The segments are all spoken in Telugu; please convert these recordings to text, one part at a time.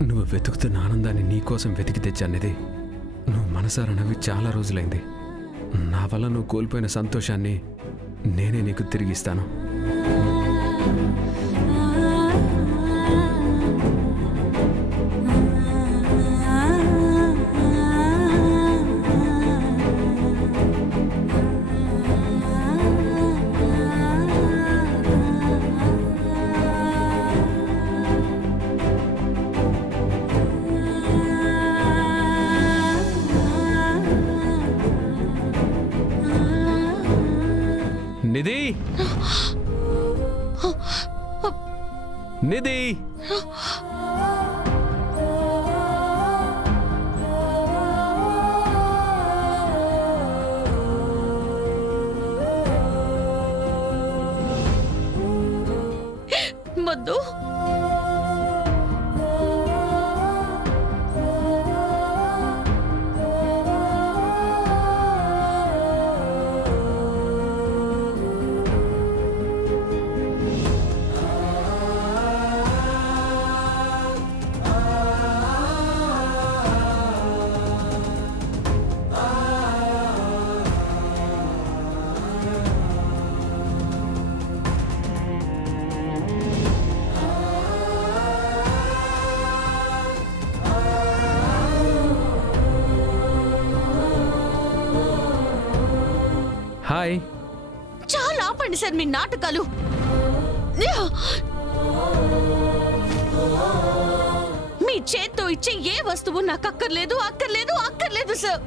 నువ్వు వెతుకుతున్న ఆనందాన్ని నీకోసం వెతికి తెచ్చానిది. నువ్వు మనసారా నవ్వి చాలా రోజులైంది. నా వల్ల నువ్వు కోల్పోయిన సంతోషాన్ని నేనే నీకు తిరిగిస్తాను. నిధి, నిధి, మద్దు హాయ్. చాలా ఆపండి సార్ మీ నాటకాలు. మీ చేత్తో ఇచ్చే ఏ వస్తువు నాకు అక్కర్లేదు, అక్కర్లేదు, అక్కర్లేదు సార్.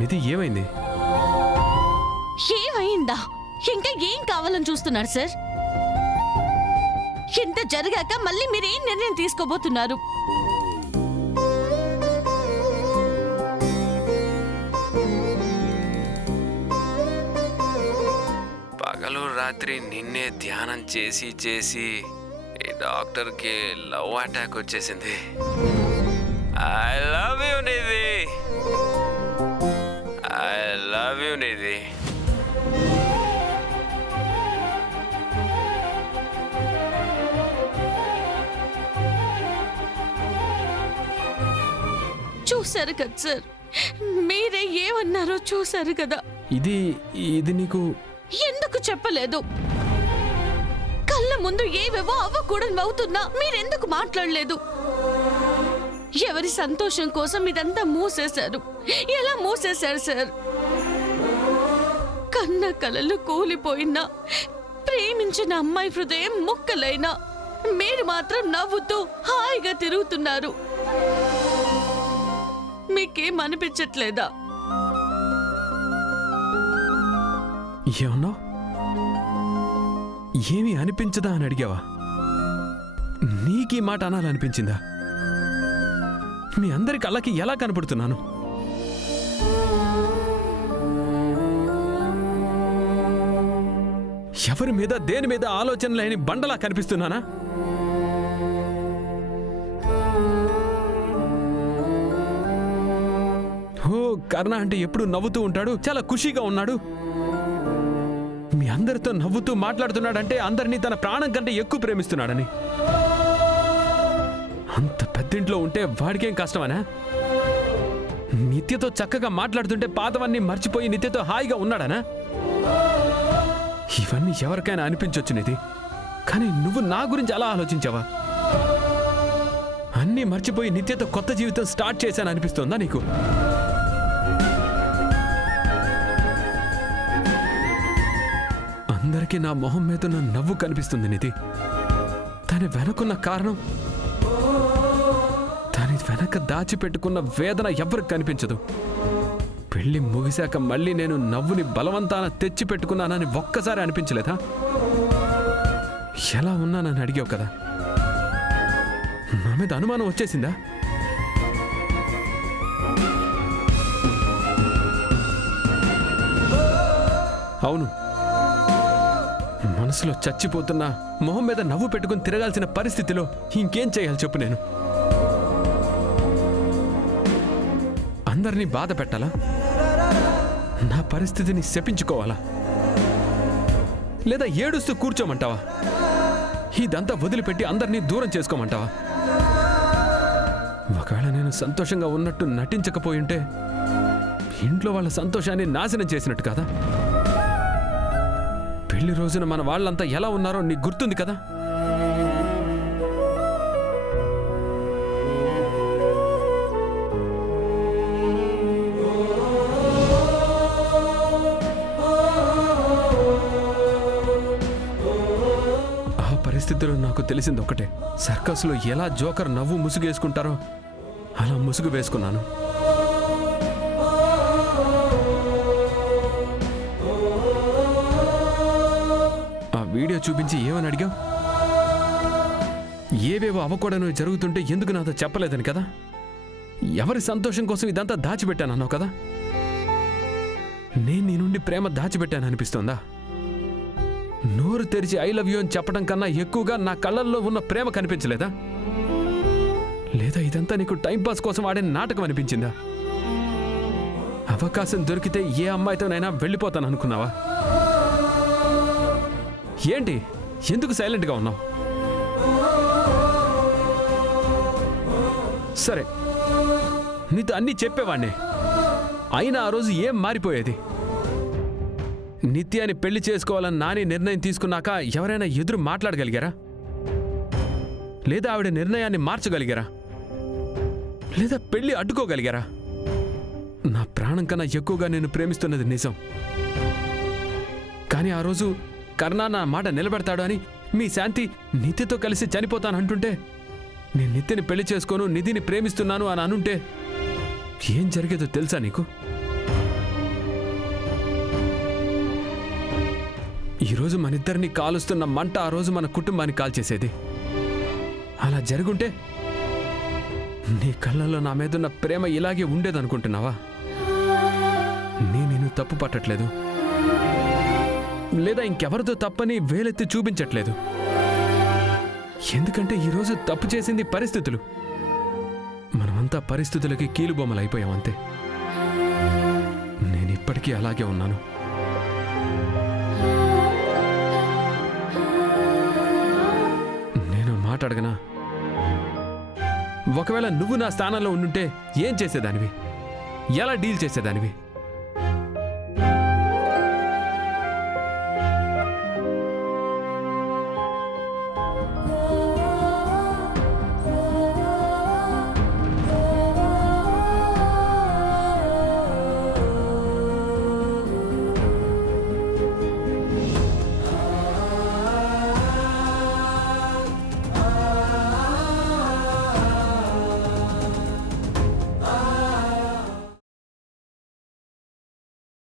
నిధి, ఏమైంది? ఏమైందా? ఇంకా ఏం కావాలని చూస్తున్నారు సార్? ఇంత జరిగాక మళ్ళీ మీరేం నిర్ణయం తీసుకోబోతున్నారు? పగలు రాత్రి నిన్నే ధ్యానం చేసి చేసి ఈ డాక్టర్కి లవ్ అటాక్ వచ్చేసింది. I love you Nidhi, I love you Nidhi. చూశారు కదా సార్, మీరే ఏమన్నారో చూశారు కదా. ఇది నీకు ఎందుకు చెప్పలేదు? కళ్ళ ముందు ఏవేవో అవ్వకూడదు అవుతున్నా మీరెందుకు మాట్లాడలేదు? ఎవరి సంతోషం కోసం ఇదంతా మూసేశారు. ఎలా మూసేశారు సార్? కన్న కలలు కూలిపోయినా, ప్రేమించిన అమ్మాయి హృదయం ముక్కలైనా మీరు మాత్రం నవ్వుతూ హాయిగా తిరుగుతున్నారు. మీకేం అనిపించట్లేదా? ఏమన్నా? ఏమీ అనిపించదా అని అడిగావా? నీకీ మాట అనాలనిపించిందా? మీ అందరి కళ్ళకి ఎలా కనపడుతున్నాను? ఎవరి మీద దేని మీద ఆలోచన లేని బండలా కనిపిస్తున్నానా? ఓ, కర్ణ అంటే ఎప్పుడు నవ్వుతూ ఉంటాడు, చాలా ఖుషీగా ఉన్నాడు. మీ అందరితో నవ్వుతూ మాట్లాడుతున్నాడంటే అందరినీ తన ప్రాణం కంటే ఎక్కువ ప్రేమిస్తున్నాడని. అంత పెద్దింట్లో ఉంటే వాడికేం కష్టమనా? నిత్యతో చక్కగా మాట్లాడుతుంటే పాతవన్నీ మర్చిపోయి నిత్యతో హాయిగా ఉన్నాడనా? ఇవన్నీ ఎవరికైనా అనిపించొచ్చు నిధి, కానీ నువ్వు నా గురించి అలా ఆలోచించావా? అన్నీ మర్చిపోయి నిత్యతో కొత్త జీవితం స్టార్ట్ చేశాను అనిపిస్తోందా నీకు? అందరికీ నా మొహం మీద నా నవ్వు కనిపిస్తుంది నిధి. దాని వెనకున్న కారణం, దాని వెనక దాచిపెట్టుకున్న వేదన ఎవరికి కనిపించదు. పెళ్లి ముగిశాక మళ్ళీ నేను నవ్వుని బలవంతాన తెచ్చి పెట్టుకున్నానని ఒక్కసారి అనిపించలేదా? ఎలా ఉన్నానని అడిగావు కదా, నా మీద అనుమానం వచ్చేసిందా? అవును, మనసులో చచ్చిపోతున్నా మొహం మీద నవ్వు పెట్టుకుని తిరగాల్సిన పరిస్థితిలో ఇంకేం చేయాలి చెప్పు? నేను అందరినీ బాధ పెట్టాలా? నా పరిస్థితిని శపించుకోవాలా? లేదా ఏడుస్తూ కూర్చోమంటావా? ఇదంతా వదిలిపెట్టి అందరినీ దూరం చేసుకోమంటావా? ఒకవేళ నేను సంతోషంగా ఉన్నట్టు నటించకపోయింటే ఇంట్లో వాళ్ళ సంతోషాన్ని నాశనం చేసినట్టు కదా? పెళ్లి రోజున మన వాళ్ళంతా ఎలా ఉన్నారో నీకు గుర్తుంది కదా? ఆ పరిస్థితిలో నాకు తెలిసింది ఒకటే, సర్కస్లో ఎలా జోకర్ నవ్వు ముసుగు వేసుకుంటారో అలా ముసుగు వేసుకున్నాను. వీడియో చూపించి ఏమని అడిగావు? ఏవేవో అవ్వకూడనివి జరుగుతుంటే ఎందుకు నాతో చెప్పలేదని కదా? ఎవరి సంతోషం కోసం ఇదంతా దాచిపెట్టానన్నావు కదా? నేను నీ నుండి ప్రేమ దాచిపెట్టాను అనిపిస్తోందా? నోరు తెరిచి ఐ లవ్ యూ అని చెప్పడం కన్నా ఎక్కువగా నా కళ్ళల్లో ఉన్న ప్రేమ కనిపించలేదా? లేదా ఇదంతా నీకు టైంపాస్ కోసం ఆడే నాటకం అనిపించిందా? అవకాశం దొరికితే ఏ అమ్మాయితోనైనా వెళ్ళిపోతాను అనుకున్నావా? ఏంటి, ఎందుకు సైలెంట్గా ఉన్నావు? సరే, నీతో అన్నీ చెప్పేవాణ్ణే, అయినా ఆ రోజు ఏం మారిపోయేది? నిత్యాన్ని పెళ్లి చేసుకోవాలని నాని నిర్ణయం తీసుకున్నాక ఎవరైనా ఎదురు మాట్లాడగలిగారా? లేదా ఆవిడ నిర్ణయాన్ని మార్చగలిగారా? లేదా పెళ్లి అడ్డుకోగలిగారా? నా ప్రాణం కన్నా ఎక్కువగా నేను ప్రేమిస్తున్నది నిజం. కానీ ఆ రోజు కర్ణ నా మాట నిలబెడతాడు అని మీ శాంతి నిత్యతో కలిసి చనిపోతానంటుంటే, నేను నిత్యని పెళ్లి చేసుకోను, నిధిని ప్రేమిస్తున్నాను అని అనుంటే ఏం జరిగేదో తెలుసా నీకు? ఈరోజు మనిద్దరిని కాలుస్తున్న మంట ఆ రోజు మన కుటుంబాన్ని కాల్చేసేది. అలా జరుగుంటే నీ కళ్ళల్లో నా మీదున్న ప్రేమ ఇలాగే ఉండేదనుకుంటున్నావా? నేను తప్పు పట్టట్లేదు, లేదా ఇంకెవరితో తప్పని వేలెత్తి చూపించట్లేదు. ఎందుకంటే ఈరోజు తప్పు చేసింది పరిస్థితులు. మనమంతా పరిస్థితులకి కీలుబొమ్మలు అయిపోయామంతే. నేను ఇప్పటికీ అలాగే ఉన్నాను. నేను మాట్లాడగనా? ఒకవేళ నువ్వు నా స్థానంలో ఉండుంటే ఏం చేసేదానివి? ఎలా డీల్ చేసేదానివి?